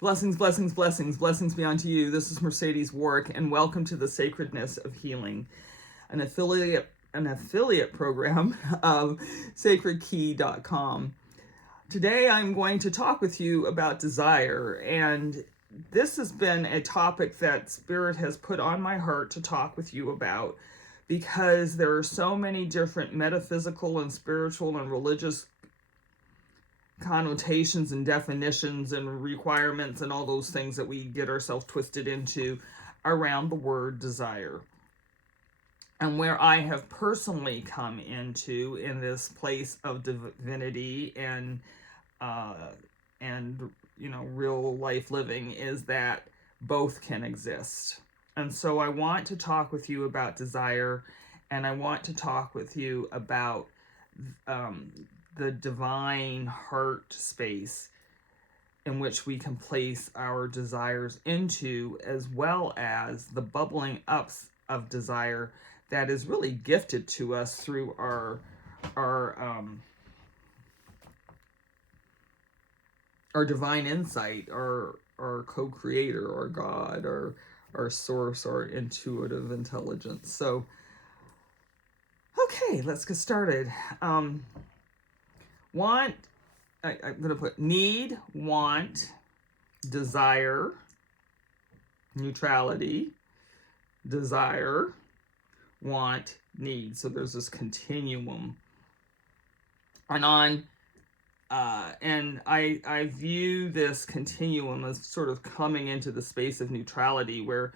Blessings, blessings, blessings, blessings be unto you. This is Mercedes Warrick, and welcome to the Sacredness of Healing, an affiliate program of sacredkey.com. Today I'm going to talk with you about desire, and this has been a topic that Spirit has put on my heart to talk with you about because there are so many different metaphysical and spiritual and religious connotations and definitions and requirements and all those things that we get ourselves twisted into around the word desire. And where I have personally come into in this place of divinity and real life living is that both can exist. And so I want to talk with you about desire, and I want to talk with you about the divine heart space in which we can place our desires into, as well as the bubbling ups of desire that is really gifted to us through our divine insight, our co-creator, our God, our source, our intuitive intelligence. So, okay, let's get started. I'm going to put need, want, desire, neutrality, desire, want, need. So there's this continuum. And I view this continuum as sort of coming into the space of neutrality, where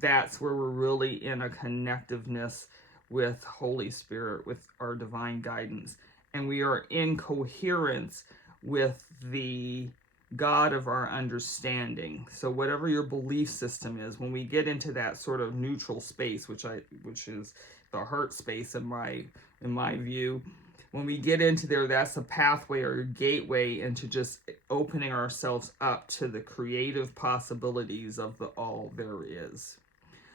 that's where we're really in a connectiveness with Holy Spirit, with our divine guidance. And we are in coherence with the God of our understanding. So whatever your belief system is, when we get into that sort of neutral space, which is the heart space in my view, when we get into there, that's a pathway or a gateway into just opening ourselves up to the creative possibilities of the all there is.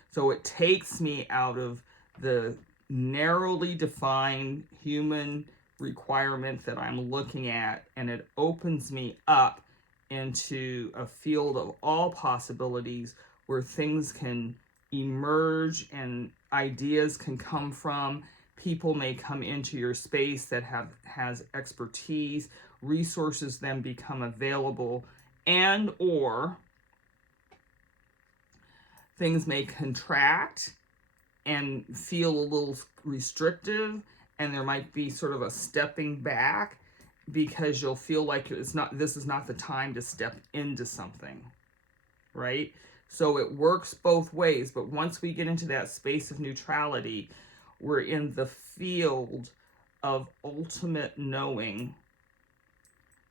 So it takes me out of the narrowly defined human requirement that I'm looking at, and it opens me up into a field of all possibilities where things can emerge and ideas can come from. People may come into your space that has expertise, resources then become available, and or things may contract and feel a little restrictive, and there might be sort of a stepping back because you'll feel like this is not the time to step into something, right? So it works both ways, but once we get into that space of neutrality, we're in the field of ultimate knowing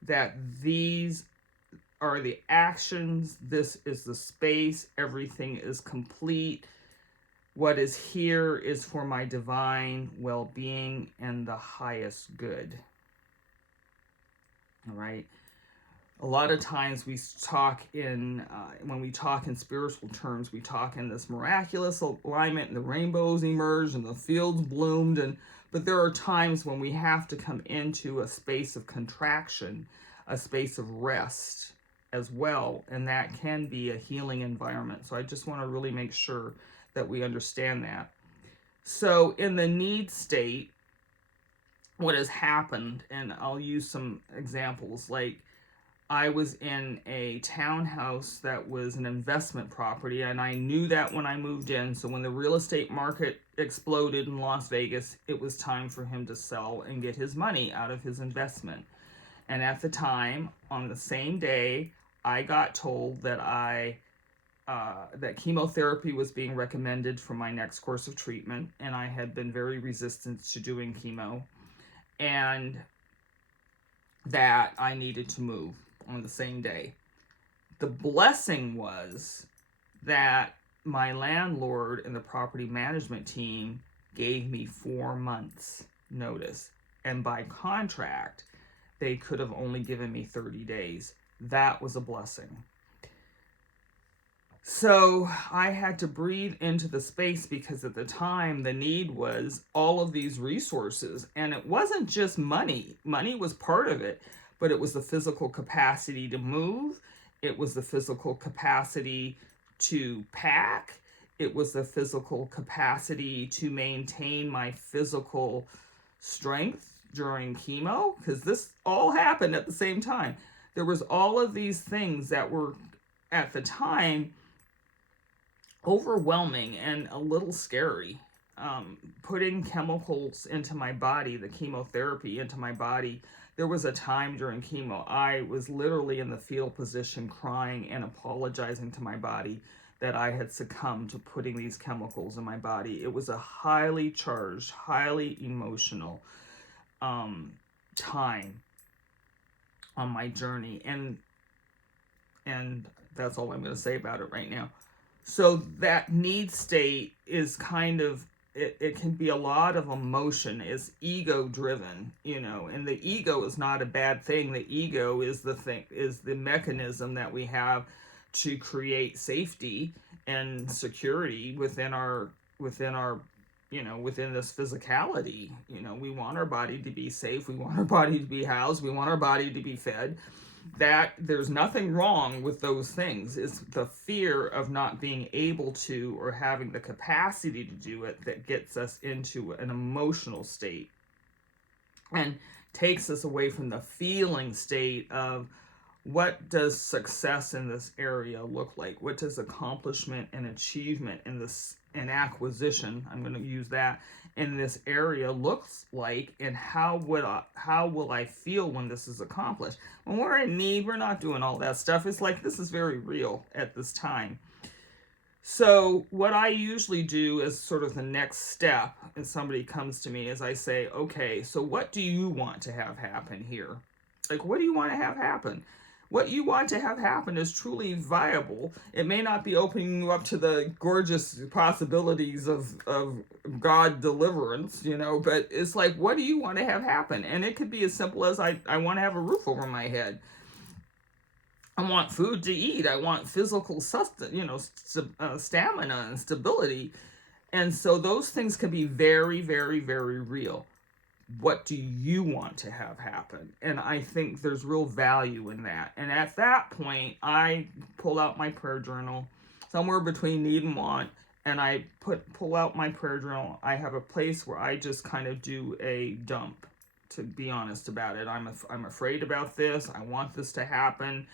that these are the actions, this is the space, everything is complete. What is here is for my divine well-being and the highest good. All right. A lot of times we talk when we talk in spiritual terms, we talk in this miraculous alignment, and the rainbows emerged and the fields bloomed, but there are times when we have to come into a space of contraction, a space of rest as well, and that can be a healing environment. So I just want to really make sure that we understand that. So in the need state, what has happened, and I'll use some examples, like I was in a townhouse that was an investment property, and I knew that when I moved in. So when the real estate market exploded in Las Vegas, it was time for him to sell and get his money out of his investment. And at the time, on the same day, I got told that that chemotherapy was being recommended for my next course of treatment, and I had been very resistant to doing chemo, and that I needed to move on the same day. The blessing was that my landlord and the property management team gave me 4 months notice, and by contract they could have only given me 30 days. That was a blessing. So I had to breathe into the space, because at the time the need was all of these resources, and it wasn't just money. Money was part of it, but it was the physical capacity to move. It was the physical capacity to pack. It was the physical capacity to maintain my physical strength during chemo, because this all happened at the same time. There was all of these things that were at the time overwhelming and a little scary. Putting chemicals into my body, the chemotherapy into my body. There was a time during chemo I was literally in the fetal position crying and apologizing to my body that I had succumbed to putting these chemicals in my body. It was a highly charged, highly emotional time on my journey, and that's all I'm going to say about it right now. So that need state is kind of, it can be a lot of emotion, is ego driven, and the ego is not a bad thing. The ego is the mechanism that we have to create safety and security within this physicality. We want our body to be safe, we want our body to be housed, we want our body to be fed. That there's nothing wrong with those things. It's the fear of not being able to, or having the capacity to do it, that gets us into an emotional state and takes us away from the feeling state of what does success in this area look like? What does accomplishment and achievement in this, and acquisition, I'm going to use that, in this area looks like, and how will I feel when this is accomplished? When we're in need, we're not doing all that stuff. It's like, this is very real at this time. So what I usually do as sort of the next step, if somebody comes to me, is I say, okay, so what do you want to have happen here? Like, what do you want to have happen? What you want to have happen is truly viable. It may not be opening you up to the gorgeous possibilities of God deliverance, but it's like, what do you want to have happen? And it could be as simple as I want to have a roof over my head. I want food to eat. I want physical sustenance, stamina and stability. And so those things can be very, very, very real. What do you want to have happen? And I think there's real value in that. And at that point, I pull out my prayer journal, somewhere between need and want, and I pull out my prayer journal. I have a place where I just kind of do a dump, to be honest about it. I'm afraid about this. I want this to happen.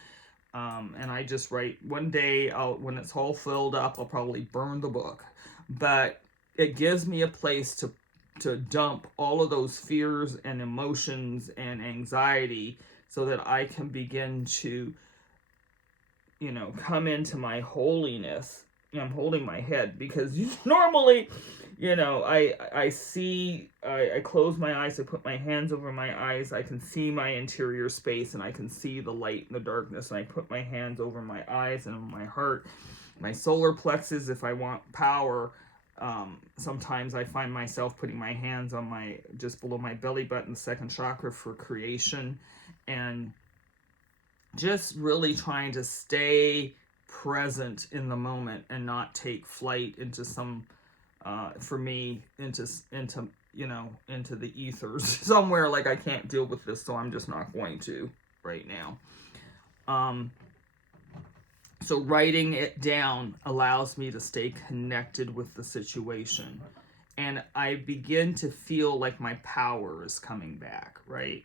And I just write, one day, when it's all filled up, I'll probably burn the book. But it gives me a place to dump all of those fears and emotions and anxiety, so that I can begin to, come into my holiness. I'm holding my head because normally, I see, I close my eyes, I put my hands over my eyes, I can see my interior space, and I can see the light and the darkness, and I put my hands over my eyes and my heart, my solar plexus, if I want power. Sometimes I find myself putting my hands on just below my belly button, the second chakra, for creation, and just really trying to stay present in the moment and not take flight into some, for me, into the ethers somewhere, like I can't deal with this, so I'm just not going to right now. So writing it down allows me to stay connected with the situation. And I begin to feel like my power is coming back, right?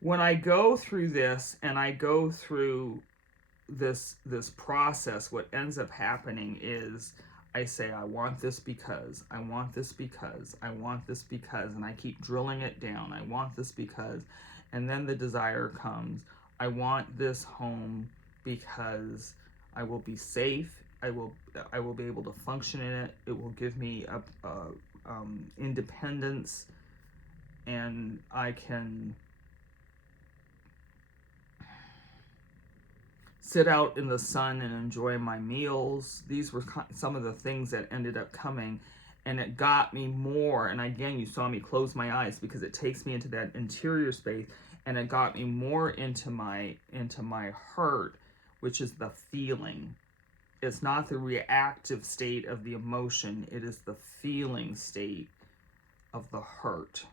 When I go through this, and I go through this process, what ends up happening is I say, I want this because, I want this because, I want this because, and I keep drilling it down. I want this because, and then the desire comes. I want this home because I will be safe. I will be able to function in it. It will give me independence, and I can sit out in the sun and enjoy my meals. These were some of the things that ended up coming, and it got me more. And again, you saw me close my eyes because it takes me into that interior space, and it got me more into my heart, which is the feeling. It's not the reactive state of the emotion. It is the feeling state of the heart.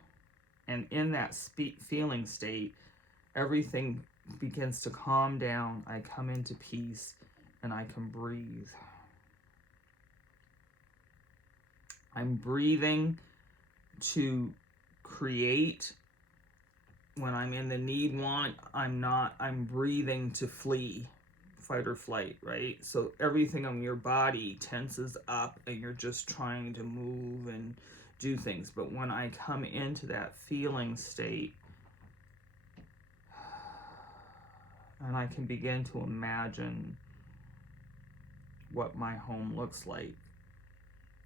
And in that feeling state, everything begins to calm down. I come into peace and I can breathe. I'm breathing to create. When I'm in the need want, I'm breathing to flee, fight or flight, right? So everything on your body tenses up and you're just trying to move and do things. But when I come into that feeling state, and I can begin to imagine what my home looks like,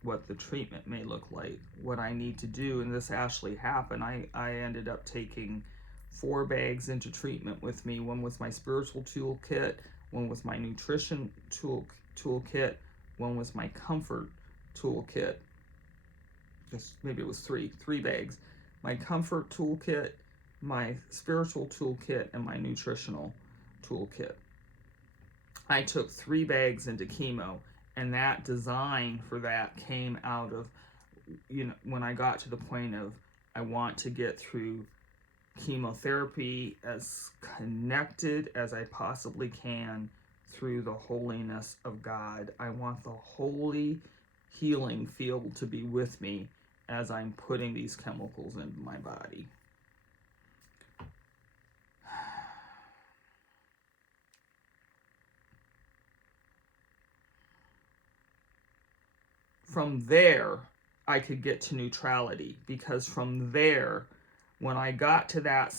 what the treatment may look like, what I need to do. And this actually happened. I ended up taking 4 bags into treatment with me. One was my spiritual toolkit, one was my nutrition toolkit, one was my comfort toolkit. Just maybe it was three bags. My comfort toolkit, my spiritual toolkit, and my nutritional toolkit. I took 3 bags into chemo, and that design for that came out of, when I got to the point of, I want to get through chemotherapy as connected as I possibly can through the holiness of God. I want the holy healing field to be with me as I'm putting these chemicals into my body. From there, I could get to neutrality, because from there, when I got to that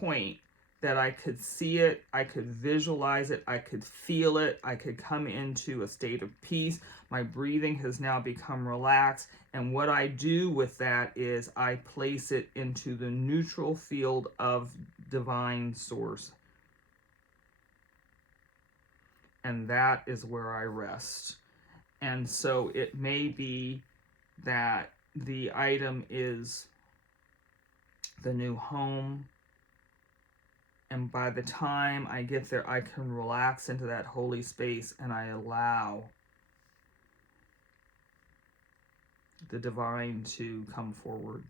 point that I could see it, I could visualize it, I could feel it, I could come into a state of peace. My breathing has now become relaxed, and what I do with that is I place it into the neutral field of divine source. And that is where I rest. And so it may be that the item is the new home, and by the time I get there, I can relax into that holy space and I allow the divine to come forward.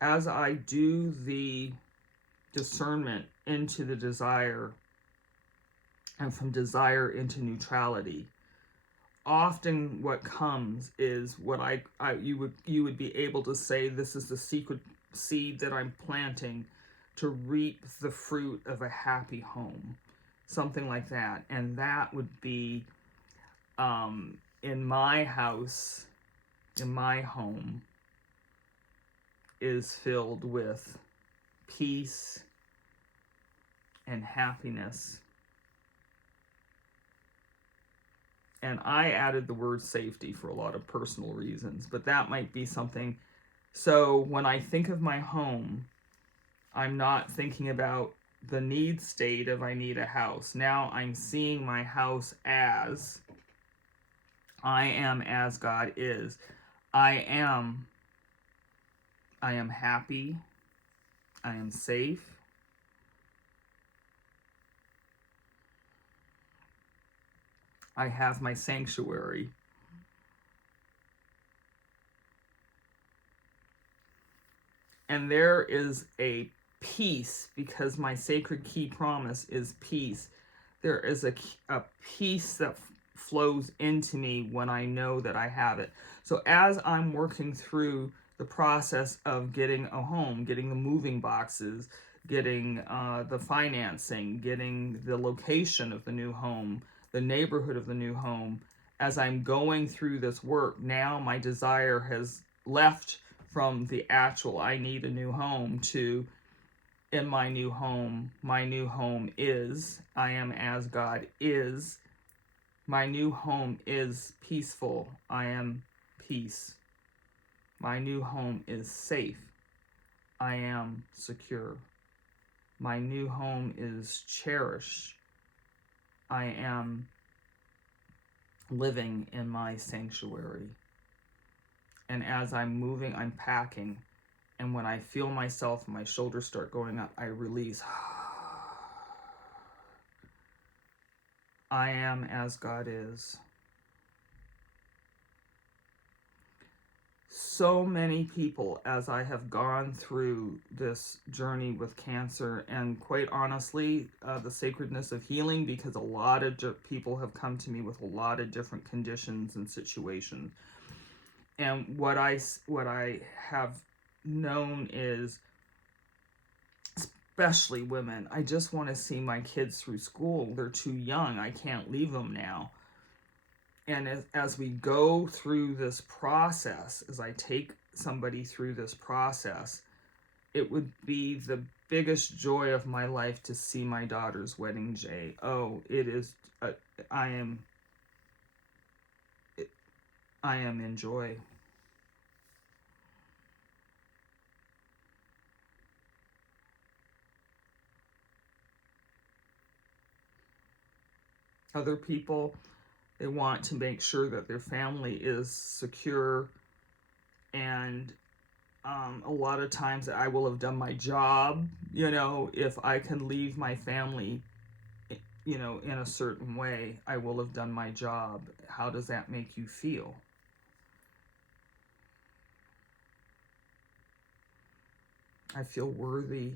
As I do the discernment into the desire, and from desire into neutrality, often what comes is what you would be able to say, this is the secret seed that I'm planting to reap the fruit of a happy home, something like that. And that would be in my house, in my home, is filled with peace and happiness. And I added the word safety for a lot of personal reasons, but that might be something. So when I think of my home, I'm not thinking about the need state of I need a house. Now I'm seeing my house as I am as God is. I am happy. I am safe. I have my sanctuary. And there is a peace, because my sacred key promise is peace. There is a peace that flows into me when I know that I have it. So as I'm working through the process of getting a home, getting the moving boxes, getting the financing, getting the location of the new home, the neighborhood of the new home, as I'm going through this work, now my desire has left from the actual I need a new home to, in my new home is, I am as God is. My new home is peaceful. I am peace. My new home is safe. I am secure. My new home is cherished. I am living in my sanctuary. And as I'm moving, I'm packing. And when I feel myself, my shoulders start going up, I release. I am as God is. So many people, as I have gone through this journey with cancer, and quite honestly, the sacredness of healing, because a lot of people have come to me with a lot of different conditions and situations. And what I have known is, especially women, I just want to see my kids through school. They're too young. I can't leave them now. And as we go through this process, as I take somebody through this process, it would be the biggest joy of my life to see my daughter's wedding day. Oh, it is. I am. I am in joy. Other people, they want to make sure that their family is secure, and a lot of times I will have done my job, if I can leave my family, in a certain way, I will have done my job. How does that make you feel? I feel worthy.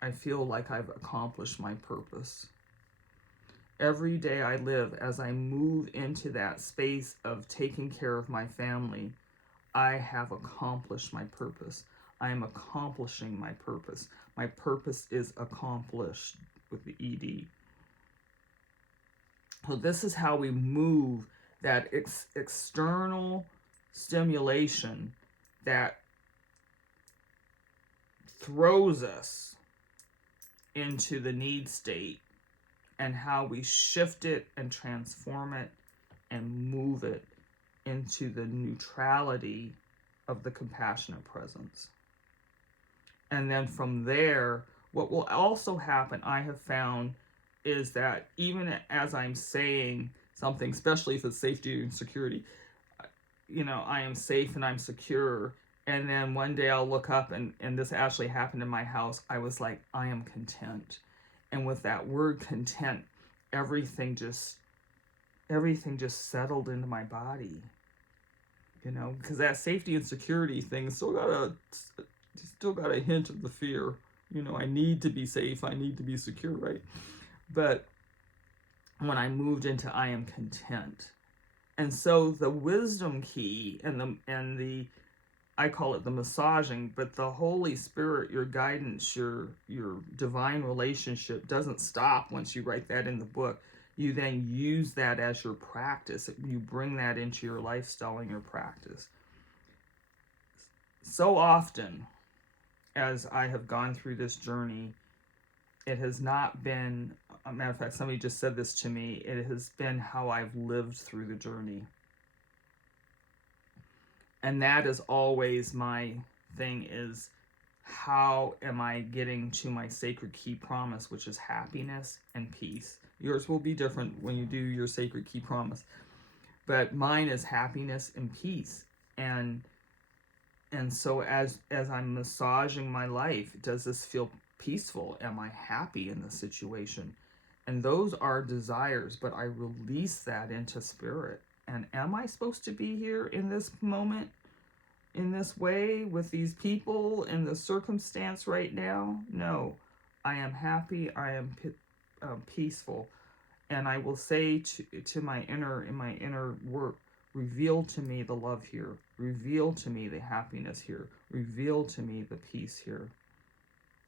I feel like I've accomplished my purpose. Every day I live, as I move into that space of taking care of my family, I have accomplished my purpose. I am accomplishing my purpose. My purpose is accomplished with the ED. So this is how we move that external stimulation that throws us into the need state, and how we shift it and transform it and move it into the neutrality of the compassionate presence. And then from there, what will also happen, I have found, is that even as I'm saying something, especially if it's safety and security, I am safe and I'm secure. And then one day I'll look up, and this actually happened in my house. I was like, I am content. And with that word content, everything just settled into my body. Because that safety and security thing still got a hint of the fear. I need to be safe, I need to be secure, right? But when I moved into I am content. And so the wisdom key and the I call it the massaging, but the Holy Spirit, your guidance, your divine relationship doesn't stop once you write that in the book. You then use that as your practice. You bring that into your lifestyle and your practice. So often, as I have gone through this journey, it has not been, a matter of fact, somebody just said this to me, it has been how I've lived through the journey. And that is always my thing, is how am I getting to my sacred key promise, which is happiness and peace. Yours will be different when you do your sacred key promise, but mine is happiness and peace. And so as I'm massaging my life, does this feel peaceful? Am I happy in the situation? And those are desires, but I release that into spirit. And am I supposed to be here in this moment, in this way, with these people, in the circumstance right now? No. I am happy. I am peaceful. And I will say to my inner work, reveal to me the love here. Reveal to me the happiness here. Reveal to me the peace here.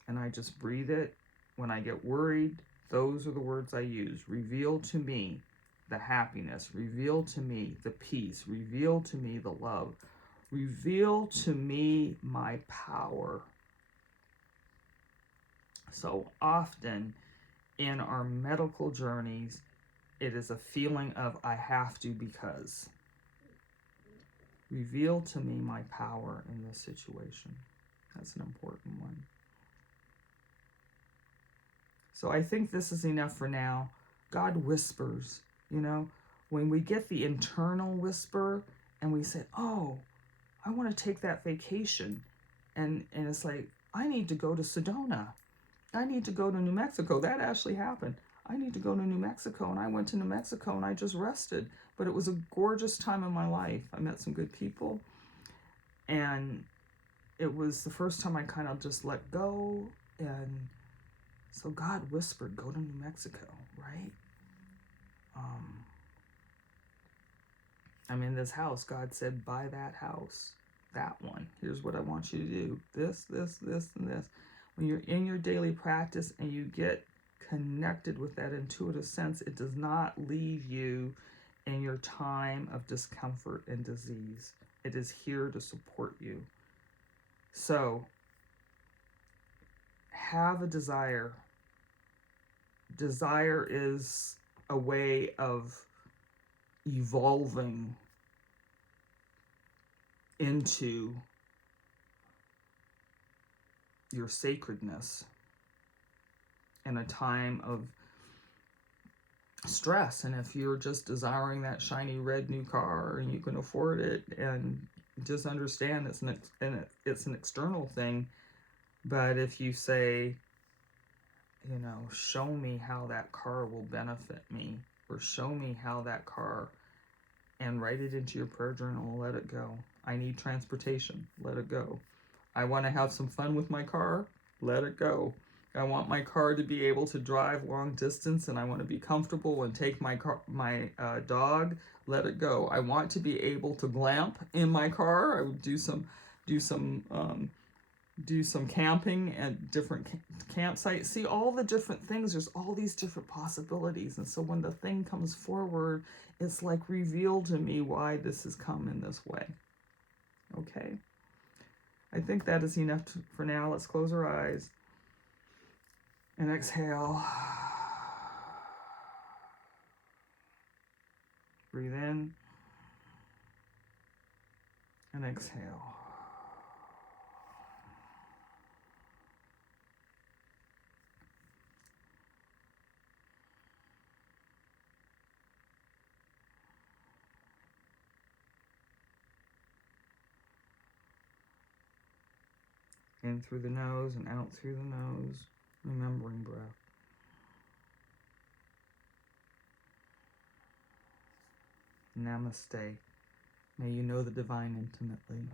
And I just breathe it. When I get worried, those are the words I use. Reveal to me the happiness. Reveal to me the peace. Reveal to me the love. Reveal to me my power. So often in our medical journeys, it is a feeling of I have to because. Reveal to me my power in this situation. That's an important one. So I think this is enough for now. God whispers, when we get the internal whisper and we say, oh, I want to take that vacation. And it's like, I need to go to Sedona. I need to go to New Mexico. That actually happened. I need to go to New Mexico. And I went to New Mexico and I just rested. But it was a gorgeous time in my life. I met some good people. And it was the first time I kind of just let go. And so God whispered, go to New Mexico, right? I'm in this house. God said, buy that house, that one. Here's what I want you to do. This, and this. When you're in your daily practice and you get connected with that intuitive sense, it does not leave you in your time of discomfort and disease. It is here to support you. So, have a desire. Desire is a way of evolving into your sacredness in a time of stress. And if you're just desiring that shiny red new car and you can afford it, and just understand it's an external thing. But if you say, show me how that car will benefit me, or show me how that car, and write it into your prayer journal, let it go. I need transportation, let it go. I want to have some fun with my car, let it go. I want my car to be able to drive long distance, and I want to be comfortable and take my dog, let it go. I want to be able to glamp in my car. I would do some camping at different campsites. See all the different things. There's all these different possibilities. And so when the thing comes forward, it's like revealed to me why this has come in this way. Okay? I think that is enough for now. Let's close our eyes and exhale. Breathe in and exhale. In through the nose and out through the nose, remembering breath. Namaste. May you know the divine intimately.